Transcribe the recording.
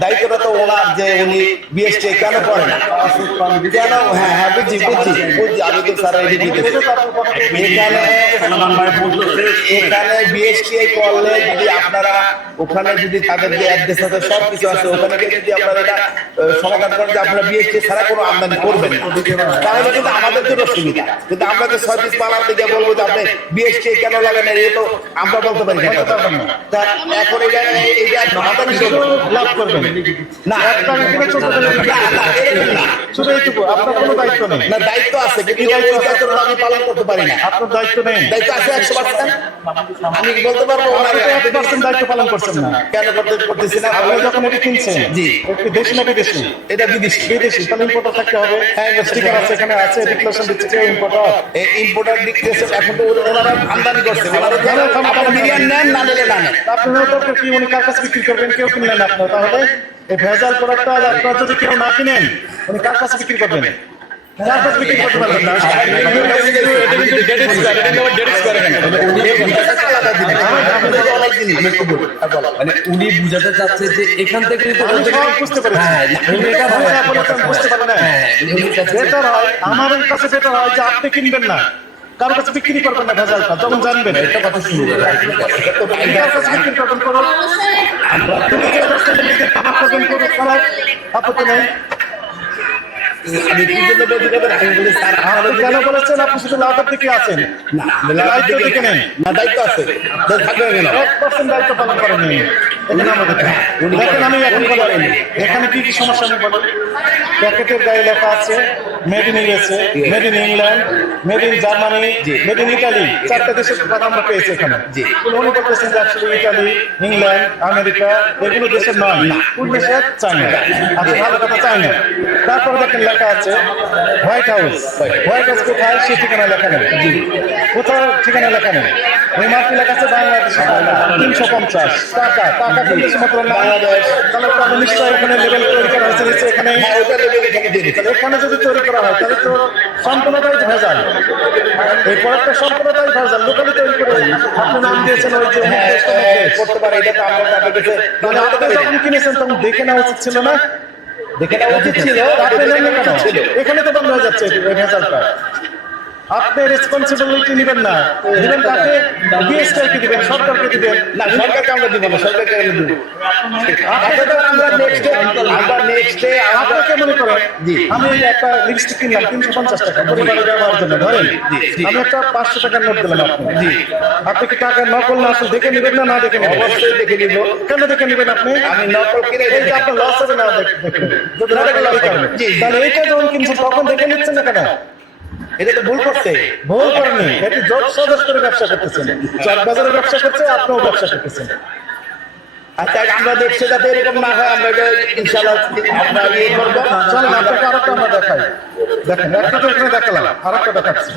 দায়িত্বটা তো ওনার যে উনি বিএসটি কেন করেন? কেন? হ্যাঁ হ্যাঁ বুঝছি বুঝছি। বুঝছি আমি তো স্যার এখানে এখানে বিএসটি করলে যদি আপনারা ওখানে যদি তাদের যে অ্যাড্রেস আছে সব কিছু আছে ওখানে যদি আপনারা এটা সমাধান করেন যে আপনারা বিএসটি ছাড়া কোনো আমদানি করবেন তাহলে কিন্তু আমাদের জন্য সুবিধা। কিন্তু আমরা যে ছয় পিস পালার দিকে বলব যে আপনি বিএসটি কেন লাগান এই তো আমরা বলতে পারি না। তা এখন এটা এটা সমাধান লাভ করবেন। না। শুধু এইটুকু আপনার কোনো দায়িত্ব নেই। না দায়িত্ব আছে কিন্তু আমি পালন করতে পারি না। আপনার দায়িত্ব নেই। দায়িত্ব আছে একশো পার্সেন্ট। আমি বলতে পারব আপনি এক পার্সেন্ট দায়িত্ব পালন করছেন না। কেন করতে করতেছি না আপনি যখন এটি কিনছেন জি। একটি দেশি না বিদেশি এটা বিদেশি। বিদেশি তাহলে ইম্পোর্টার থাকতে হবে। হ্যাঁ, স্টিকার আছে এখানে আছে ডিক্লারেশন দিচ্ছে যে ইম্পোর্টার ইম্পোর্টার দিতেছে এখন তো ওনারা আমদানি করছে। ওনারা আপনারা নেন না নিলে না নেন। আপনি হয়তো কি উনি কার কাছে বিক্রি করবেন কেউ কিনলেন আপনার তাহলে? এই ভেজাল প্রোডাক্টটা আপনার যদি কেউ না কিনেন উনি কার কাছে বিক্রি করবেন কার কাছে বিক্রি করতে পারবেন না মানে উনি বুঝাতে চাচ্ছে যে এখান থেকে বুঝতে হ্যাঁ, বলেছেন, বুঝতে পারেন না হ্যাঁ, বেটার হয় আমার কাছে বেটার হয় যে আপনি কিনবেন না কার কাছে বিক্রি করবেন না ভেজালটা তখন জানবেন এটা কথা কার কাছে বিক্রি করবেন করুন করবেন করুন করার আপত্তি নেই। বলছি দেখেন, আমি বলি, স্যার, আপনি কেন বলেছেন আপনি শুধু লাভের দিকে আছেন? দায়িত্ব দিকে নেই না, দায়িত্ব আছে। তো থাকবে কেন? এক পার্সেন্ট দায়িত্ব পালন করেননি এখানে আমি এখন এখানে কি কি সমস্যা আমি বলি প্যাকেটের গায়ে লেখা আছে made in USA made in England made in Germany made in Italy চারটা দেশের কথা আমরা পেয়েছি এখানে। উনি বলতেছেন যে আসলে ইটালি ইংল্যান্ড আমেরিকা এগুলো দেশের নয় কোন দেশের চায়না আচ্ছা ভালো কথা চায়না তারপরে দেখেন লেখা আছে হোয়াইট হাউস হোয়াইট হাউস কোথায়? সে ঠিকানা লেখা নেই। কোথাও ঠিকানা লেখা নেই। ওই মার্কে আছে বাংলাদেশ তিনশো পঞ্চাশ। টাকা টাকা কোন দেশের মাত্র বাংলাদেশ তাহলে তাহলে নিশ্চয়ই এখানে লেভেল তৈরি করা হয়েছে নিশ্চয়ই এখানে হ্যাঁ, এখানে যদি তৈরি করা হয় তাহলে তো সম্পূর্ণটাই ভেজাল। এই প্রোডাক্টটা সম্পূর্ণটাই ভেজাল। লোকালি তৈরি করে আপনি নাম দিয়েছেন ওই যে হ্যাঁ, হ্যাঁ। করতে পারে এটা আমরা আপনি যখন কিনেছেন তখন দেখে নেওয়া উচিত ছিল না? দেখে নেওয়া উচিত ছিল এখানে তো বন্ধ হয়ে যাচ্ছে ভেজালটা। আপনি রেসপন্সিবিলিটি নেবেন না। দিবেন কাকে? বিএসটাইকে দিবেন সরকারকে দিবেন। না সরকারকে আমরা দিব না সরকারকে আমরা দিব। আপনাদের আমরা নেক্সট আমরা নেক্সট আপনাকে মনে করেন? জি। আমি একটা লিপস্টিক কিনলাম তিনশো পঞ্চাশ টাকা ব্যবহারের জন্য ধরেন। আমি একটা পাঁচশো টাকার নোট দিলাম আপনি আপনি কি টাকা নকল না আসলে দেখে নেবেন না না দেখে নেবেন? অবশ্যই দেখে নিব। কেন দেখে নেবেন আপনি? আমি নকল কিনে এই যে আপনার লস হবে না যদি না দেখে লাভ হবে। জি। তাহলে এইটা যখন কিনছেন তখন দেখে নিচ্ছেন না কেন? এটা তো ভুল ভুল করেনি। এটি ব্যবসা করতেছেন চক ব্যবসা করছে, আপনিও ব্যবসা করতেছেন। আচ্ছা আমরা দেখছি যাতে এরকম না হয়, আমরা ইয়ে একটা আরেকটা দেখাচ্ছি।